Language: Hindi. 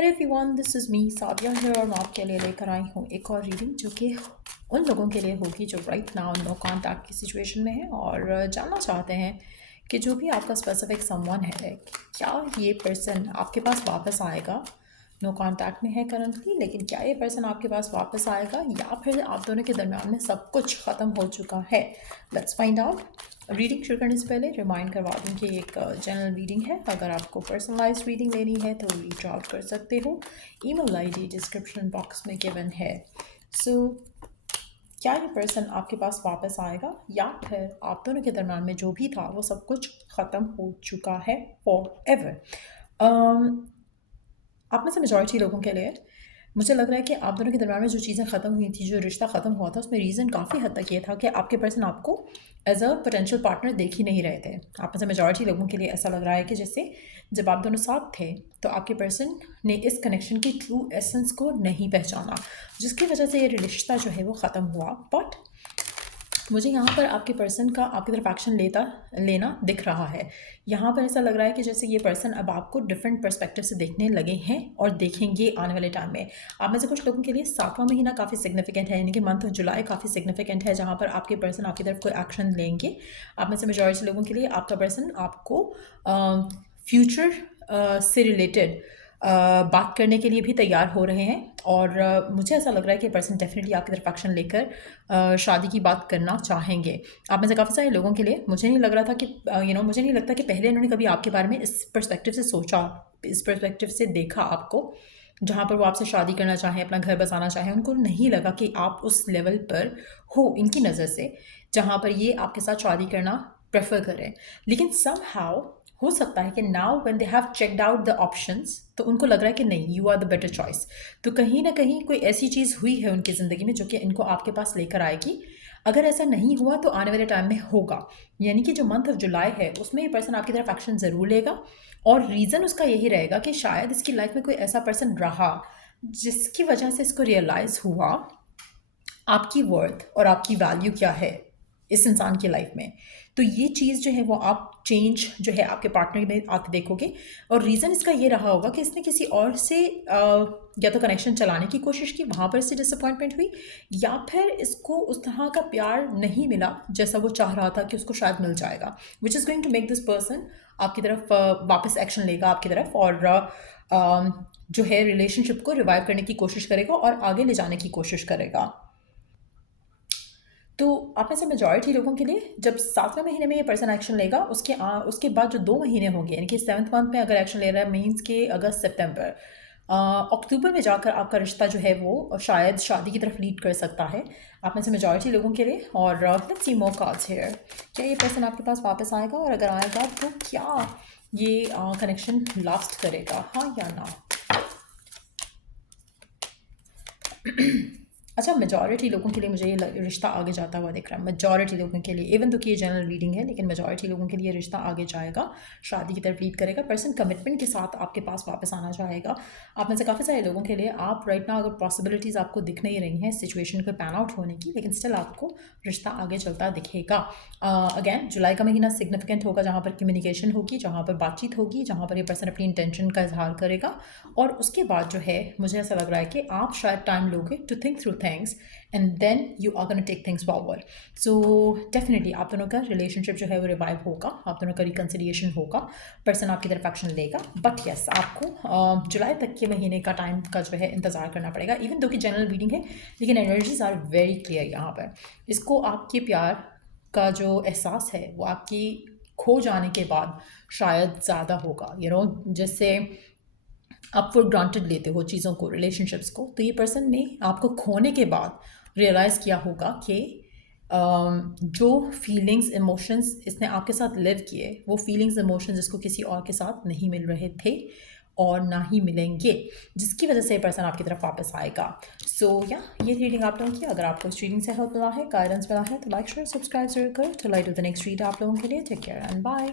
Hello everyone, this is me Sadia है और मैं आपके लिए लेकर आई हूँ एक और रीडिंग जो कि उन लोगों के लिए होगी जो राइट नाउ नो कांटेक्ट की सिचुएशन में है और जानना चाहते हैं कि जो भी आपका स्पेसिफिक समवन है, क्या ये पर्सन आपके पास वापस आएगा। नो कांटेक्ट में है करंटली, लेकिन क्या ये पर्सन आपके पास वापस आएगा या फिर आप दोनों के दरम्यान में सब कुछ ख़त्म हो चुका है। Let's find out. रीडिंग शुरू करने से पहले रिमाइंड करवा दूँ कि एक जनरल रीडिंग है। अगर आपको पर्सनलाइज्ड रीडिंग लेनी है तो रीच आउट कर सकते हो। ईमेल आईडी डिस्क्रिप्शन बॉक्स में गिवन है। सो क्या ये पर्सन आपके पास वापस आएगा या फिर आप दोनों के दरम्यान में जो भी था वो सब कुछ ख़त्म हो चुका है फॉर एवर। आप में से मेजॉरिटी लोगों के लिए मुझे लग रहा है कि आप दोनों के दरम्यान में जो चीज़ें ख़त्म हुई थी, जो रिश्ता ख़त्म हुआ था, उसमें रीज़न काफ़ी हद तक ये था कि आपके पर्सन आपको एज अ पोटेंशियल पार्टनर देख ही नहीं रहे थे। आप में से मेजॉरिटी लोगों के लिए ऐसा लग रहा है कि जैसे जब आप दोनों साथ थे तो आपके पर्सन ने इस कनेक्शन की ट्रू एसेंस को नहीं पहचाना, जिसकी वजह से ये रिश्ता जो है वो ख़त्म हुआ। बट मुझे यहाँ पर आपके पर्सन का आपकी तरफ एक्शन लेना दिख रहा है। यहाँ पर ऐसा लग रहा है कि जैसे ये पर्सन अब आपको डिफरेंट पर्सपेक्टिव से देखने लगे हैं और देखेंगे आने वाले टाइम में। आप में से कुछ लोगों के लिए 7वां महीना काफ़ी सिग्निफिकेंट है, यानी कि मंथ ऑफ जुलाई काफ़ी सिग्निफिकेंट है, जहाँ पर आपके पर्सन आपकी तरफ कोई एक्शन लेंगे। आप में से मेजॉरिटी लोगों के लिए आपका पर्सन आपको फ्यूचर से रिलेटेड बात करने के लिए भी तैयार हो रहे हैं। और मुझे ऐसा लग रहा है कि पर्सन डेफिनेटली आपकी तरफ एक्शन लेकर शादी की बात करना चाहेंगे। आप में से काफ़ी सारे लोगों के लिए मुझे नहीं लग रहा था कि मुझे नहीं लगता कि पहले इन्होंने कभी आपके बारे में इस पर्सपेक्टिव से सोचा, इस पर्सपेक्टिव से देखा आपको, जहाँ पर वो आपसे शादी करना चाहें, अपना घर बसाना चाहें। उनको नहीं लगा कि आप उस लेवल पर हो इनकी नज़र से जहाँ पर ये आपके साथ शादी करना प्रेफर करें। लेकिन समहाउ हो सकता है कि now when they have checked out the options तो उनको लग रहा है कि नहीं, you are the better choice. तो कहीं ना कहीं कोई ऐसी चीज़ हुई है उनकी ज़िंदगी में जो कि इनको आपके पास लेकर आएगी। अगर ऐसा नहीं हुआ तो आने वाले टाइम में होगा, यानी कि जो मंथ ऑफ जुलाई है उसमें ये पर्सन आपकी तरफ एक्शन ज़रूर लेगा। और रीज़न उसका यही रहेगा कि शायद इसकी लाइफ में कोई ऐसा पर्सन रहा जिसकी वजह से इसको रियलाइज़ हुआ आपकी वर्थ और आपकी वैल्यू क्या है इस इंसान की लाइफ में। तो ये चीज़ जो है वो आप चेंज जो है आपके पार्टनर में आते देखोगे। और रीज़न इसका ये रहा होगा कि इसने किसी और से या तो कनेक्शन चलाने की कोशिश की, वहाँ पर इससे डिसअपॉइंटमेंट हुई, या फिर इसको उस तरह का प्यार नहीं मिला जैसा वो चाह रहा था कि उसको शायद मिल जाएगा, which is going to make this person आपकी तरफ वापस एक्शन लेगा आपकी तरफ और जो है रिलेशनशिप को रिवाइव करने की कोशिश करेगा और आगे ले जाने की कोशिश करेगा। तो आप में से मेजॉरिटी लोगों के लिए जब 7वें महीने में ये पर्सन एक्शन लेगा, उसके बाद जो 2 महीने होंगे, यानी कि 7th मंथ में अगर एक्शन ले रहा है मीन्स के अगस्त सितंबर अक्टूबर में जाकर आपका रिश्ता जो है वो शायद शादी की तरफ लीड कर सकता है आप में से मेजॉरिटी लोगों के लिए। और let's see more cards here. क्या ये पर्सन आपके पास वापस आएगा, और अगर आएगा तो क्या ये कनेक्शन लास्ट करेगा, हाँ या ना। अच्छा, मेजॉरिटी लोगों के लिए मुझे ये रिश्ता आगे जाता हुआ दिख रहा है। मेजॉरिटी लोगों के लिए, इवन तो कि ये जनरल रीडिंग है, लेकिन मेजॉरिटी लोगों के लिए रिश्ता आगे जाएगा, शादी की तरफ लीड करेगा। पर्सन कमिटमेंट के साथ आपके पास वापस आना चाहेगा। आप में से काफ़ी सारे लोगों के लिए आप राइट ना अगर पॉसिबिलिटीज़ आपको दिख नहीं रही हैं सिचुएशन को पैन आउट होने की, लेकिन स्टिल आपको रिश्ता आगे चलता दिखेगा। अगैन जुलाई का महीना सिग्निफिकेंट होगा, जहाँ पर कम्युनिकेशन होगी, जहाँ पर बातचीत होगी, जहाँ पर ये पर्सन अपनी इंटेंशन का इजहार करेगा। और उसके बाद जो है मुझे ऐसा लग रहा है कि आप शायद टाइम लोगे to think through things and then you are gonna take things forward. So definitely आप दोनों का रिलेशनशिप जो है वो रिवाइव होगा, आप दोनों का रिकन्सिलिएशन होगा, पर्सन आपकी तरफ एक्शन लेगा। बट येस, आपको जुलाई तक के महीने का टाइम का जो है इंतज़ार करना पड़ेगा। इवन दो कि जनरल रीडिंग है, लेकिन एनर्जीज आर वेरी क्लियर यहाँ पर। इसको आपके प्यार का जो एहसास है वो आपकी खो जाने के बाद शायद ज़्यादा होगा। जैसे आप फॉर ग्रांटेड लेते हो चीज़ों को, रिलेशनशिप्स को, तो ये पर्सन ने आपको खोने के बाद रियलाइज़ किया होगा कि जो फीलिंग्स इमोशंस इसने आपके साथ लिव किए, वो फीलिंग्स इमोशंस इसको किसी और के साथ नहीं मिल रहे थे और ना ही मिलेंगे, जिसकी वजह से ये पर्सन आपकी तरफ वापस आएगा। सो या ये रीडिंग आप लोगों की, अगर आपको इस रीडिंग से हेल्प मिला है, गाइडेंस मिला है, तो लाइक शेयर सब्सक्राइब जरूर करो। To like to the next read आप लोगों के लिए। Take care and bye.